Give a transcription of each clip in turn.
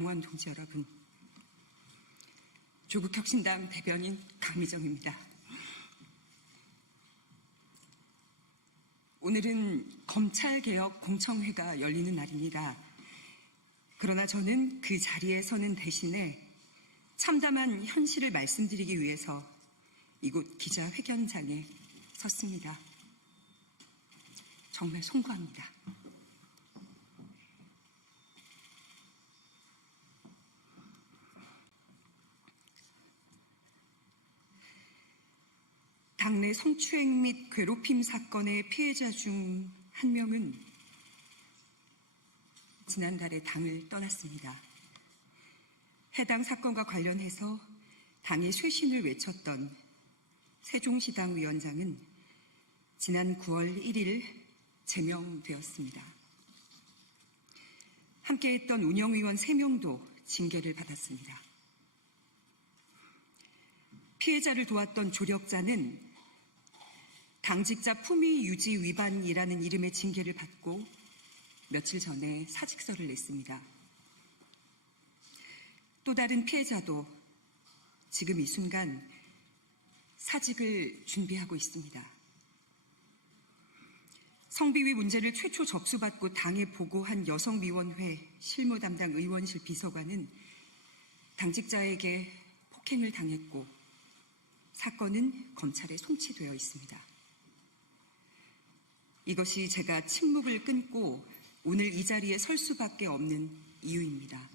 공원 동지 여러분, 조국혁신당 대변인 강미정입니다. 오늘은 검찰개혁 공청회가 열리는 날입니다. 그러나 저는 그 자리에 서는 대신에 참담한 현실을 말씀드리기 위해서 이곳 기자회견장에 섰습니다. 정말 송구합니다. 당내 성추행 및 괴롭힘 사건의 피해자 중 한 명은 지난달에 당을 떠났습니다. 해당 사건과 관련해서 당의 쇄신을 외쳤던 세종시당 위원장은 지난 9월 1일 제명되었습니다. 함께했던 운영위원 3명도 징계를 받았습니다. 피해자를 도왔던 조력자는 당직자 품위 유지 위반이라는 이름의 징계를 받고 며칠 전에 사직서를 냈습니다. 또 다른 피해자도 지금 이 순간 사직을 준비하고 있습니다. 성비위 문제를 최초 접수받고 당에 보고한 여성위원회 실무 담당 의원실 비서관은 당직자에게 폭행을 당했고 사건은 검찰에 송치되어 있습니다. 이것이 제가 침묵을 끊고 오늘 이 자리에 설 수밖에 없는 이유입니다.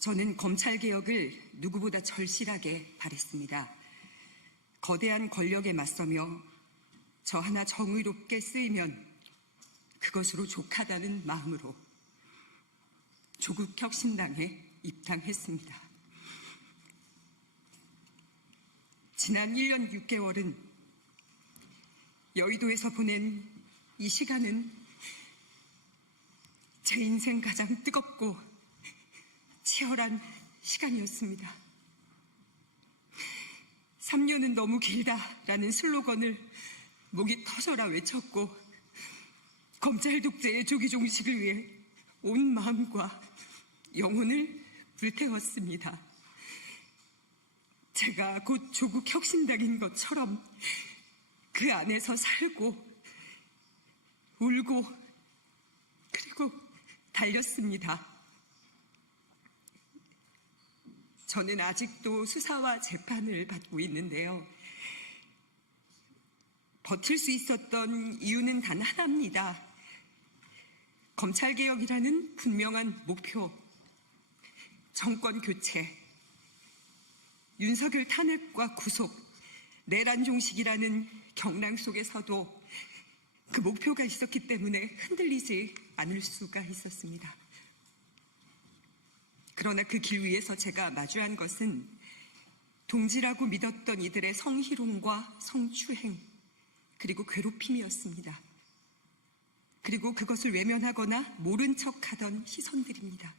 저는 검찰개혁을 누구보다 절실하게 바랬습니다. 거대한 권력에 맞서며 저 하나 정의롭게 쓰이면 그것으로 족하다는 마음으로 조국혁신당에 입당했습니다. 지난 1년 6개월은 여의도에서 보낸 이 시간은 제 인생 가장 뜨겁고 치열한 시간이었습니다. 3년은 너무 길다라는 슬로건을 목이 터져라 외쳤고 검찰 독재의 조기 종식을 위해 온 마음과 영혼을 불태웠습니다. 제가 곧 조국혁신당인 것처럼 그 안에서 살고 울고 그리고 달렸습니다. 저는 아직도 수사와 재판을 받고 있는데요. 버틸 수 있었던 이유는 단 하나입니다. 검찰개혁이라는 분명한 목표, 정권 교체, 윤석열 탄핵과 구속, 내란 종식이라는 경랑 속에서도 그 목표가 있었기 때문에 흔들리지 않을 수가 있었습니다. 그러나 그 길 위에서 제가 마주한 것은 동지라고 믿었던 이들의 성희롱과 성추행, 그리고 괴롭힘이었습니다. 그리고 그것을 외면하거나 모른 척하던 시선들입니다.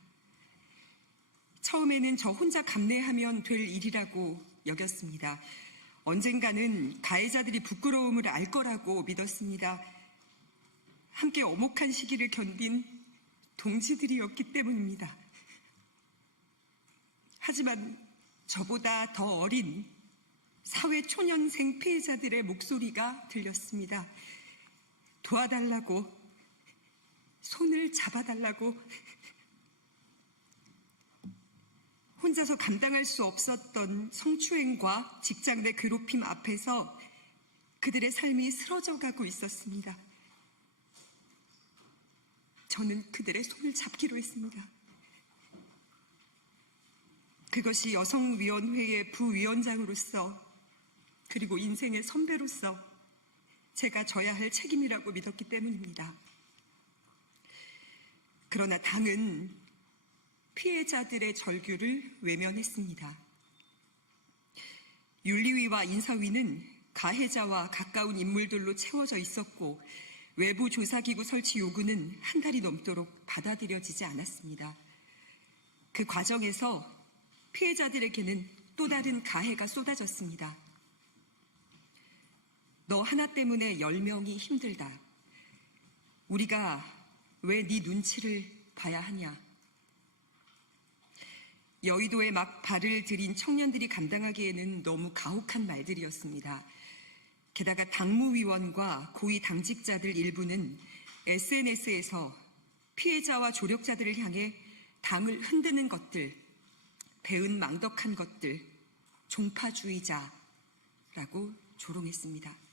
처음에는 저 혼자 감내하면 될 일이라고 여겼습니다. 언젠가는 가해자들이 부끄러움을 알 거라고 믿었습니다. 함께 엄혹한 시기를 견딘 동지들이었기 때문입니다. 하지만 저보다 더 어린 사회 초년생 피해자들의 목소리가 들렸습니다. 도와달라고, 손을 잡아달라고, 혼자서 감당할 수 없었던 성추행과 직장 내 괴롭힘 앞에서 그들의 삶이 쓰러져가고 있었습니다. 저는 그들의 손을 잡기로 했습니다. 그것이 여성위원회의 부위원장으로서 그리고 인생의 선배로서 제가 져야 할 책임이라고 믿었기 때문입니다. 그러나 당은 피해자들의 절규를 외면했습니다. 윤리위와 인사위는 가해자와 가까운 인물들로 채워져 있었고 외부 조사기구 설치 요구는 한 달이 넘도록 받아들여지지 않았습니다. 그 과정에서 피해자들에게는 또 다른 가해가 쏟아졌습니다. 너 하나 때문에 10명이 힘들다. 우리가 왜 네 눈치를 봐야 하냐. 여의도에 막 발을 들인 청년들이 감당하기에는 너무 가혹한 말들이었습니다. 게다가 당무위원과 고위 당직자들 일부는 SNS에서 피해자와 조력자들을 향해 당을 흔드는 것들, 배은망덕한 것들, 종파주의자라고 조롱했습니다.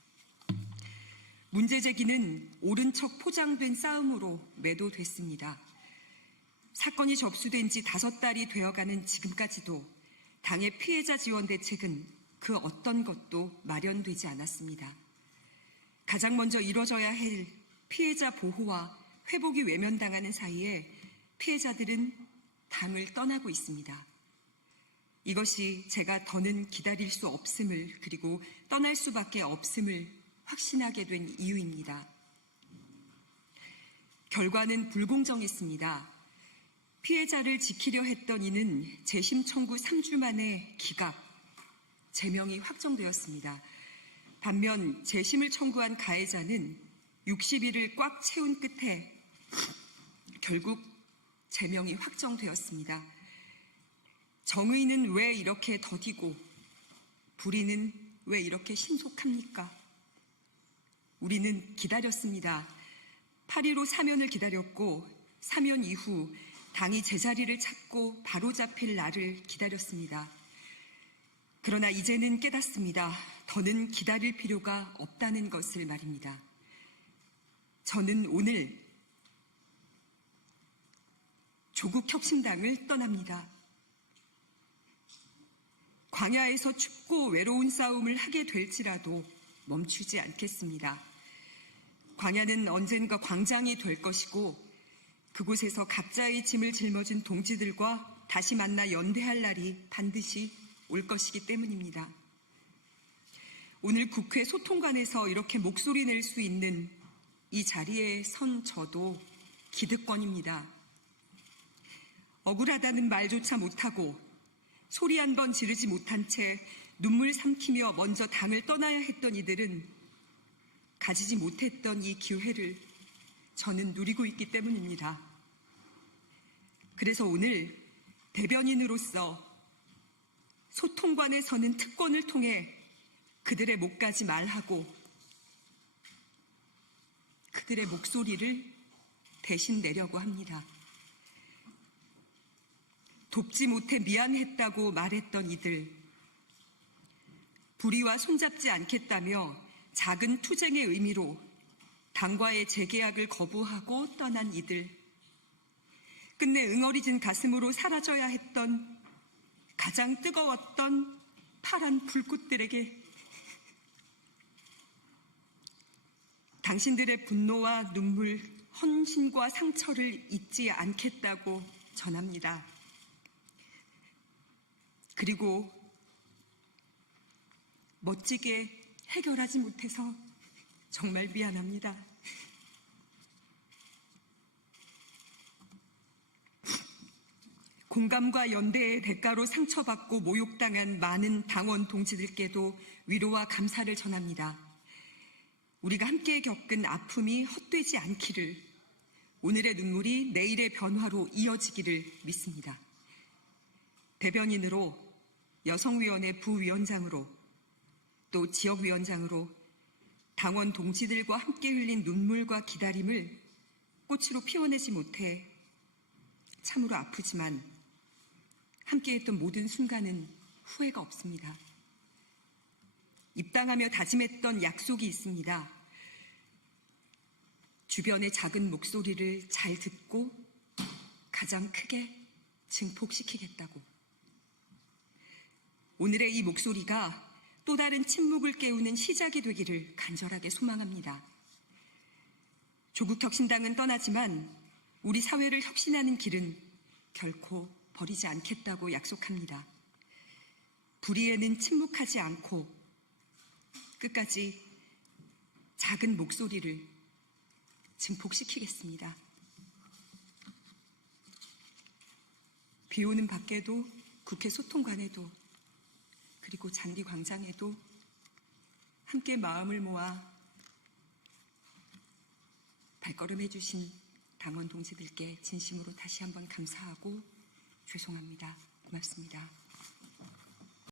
문제 제기는 옳은 척 포장된 싸움으로 매도됐습니다. 사건이 접수된 지 5달이 되어가는 지금까지도 당의 피해자 지원 대책은 그 어떤 것도 마련되지 않았습니다. 가장 먼저 이뤄져야 할 피해자 보호와 회복이 외면당하는 사이에 피해자들은 당을 떠나고 있습니다. 이것이 제가 더는 기다릴 수 없음을, 그리고 떠날 수밖에 없음을 확신하게 된 이유입니다. 결과는 불공정했습니다. 피해자를 지키려 했던 이는 재심 청구 3주 만에 기각, 제명이 확정되었습니다. 반면 재심을 청구한 가해자는 60일을 꽉 채운 끝에 결국 제명이 확정되었습니다. 정의는 왜 이렇게 더디고 불의는 왜 이렇게 신속합니까? 우리는 기다렸습니다. 8.15 사면을 기다렸고 사면 이후 당이 제자리를 찾고 바로잡힐 날을 기다렸습니다. 그러나 이제는 깨닫습니다. 더는 기다릴 필요가 없다는 것을 말입니다. 저는 오늘 조국혁신당을 떠납니다. 광야에서 춥고 외로운 싸움을 하게 될지라도 멈추지 않겠습니다. 광야는 언젠가 광장이 될 것이고 그곳에서 각자의 짐을 짊어진 동지들과 다시 만나 연대할 날이 반드시 올 것이기 때문입니다. 오늘 국회 소통관에서 이렇게 목소리 낼 수 있는 이 자리에 선 저도 기득권입니다. 억울하다는 말조차 못하고 소리 한 번 지르지 못한 채 눈물 삼키며 먼저 당을 떠나야 했던 이들은 가지지 못했던 이 기회를 저는 누리고 있기 때문입니다. 그래서 오늘 대변인으로서 소통관에 서는 특권을 통해 그들의 목까지 말하고 그들의 목소리를 대신 내려고 합니다. 돕지 못해 미안했다고 말했던 이들, 불의와 손잡지 않겠다며 작은 투쟁의 의미로 당과의 재계약을 거부하고 떠난 이들, 끝내 응어리진 가슴으로 사라져야 했던 가장 뜨거웠던 파란 불꽃들에게 당신들의 분노와 눈물, 헌신과 상처를 잊지 않겠다고 전합니다. 그리고 멋지게 해결하지 못해서 정말 미안합니다. 공감과 연대의 대가로 상처받고 모욕당한 많은 당원 동지들께도 위로와 감사를 전합니다. 우리가 함께 겪은 아픔이 헛되지 않기를, 오늘의 눈물이 내일의 변화로 이어지기를 믿습니다. 대변인으로, 여성위원회 부위원장으로, 또 지역위원장으로 당원 동지들과 함께 흘린 눈물과 기다림을 꽃으로 피워내지 못해 참으로 아프지만 함께했던 모든 순간은 후회가 없습니다. 입당하며 다짐했던 약속이 있습니다. 주변의 작은 목소리를 잘 듣고 가장 크게 증폭시키겠다고. 오늘의 이 목소리가 또 다른 침묵을 깨우는 시작이 되기를 간절하게 소망합니다. 조국혁신당은 떠나지만 우리 사회를 혁신하는 길은 결코 버리지 않겠다고 약속합니다. 불의에는 침묵하지 않고 끝까지 작은 목소리를 증폭시키겠습니다. 비 오는 밖에도, 국회 소통관에도, 그리고 잔디광장에도 함께 마음을 모아 발걸음해 주신 당원 동지들께 진심으로 다시 한번 감사하고 죄송합니다. 고맙습니다.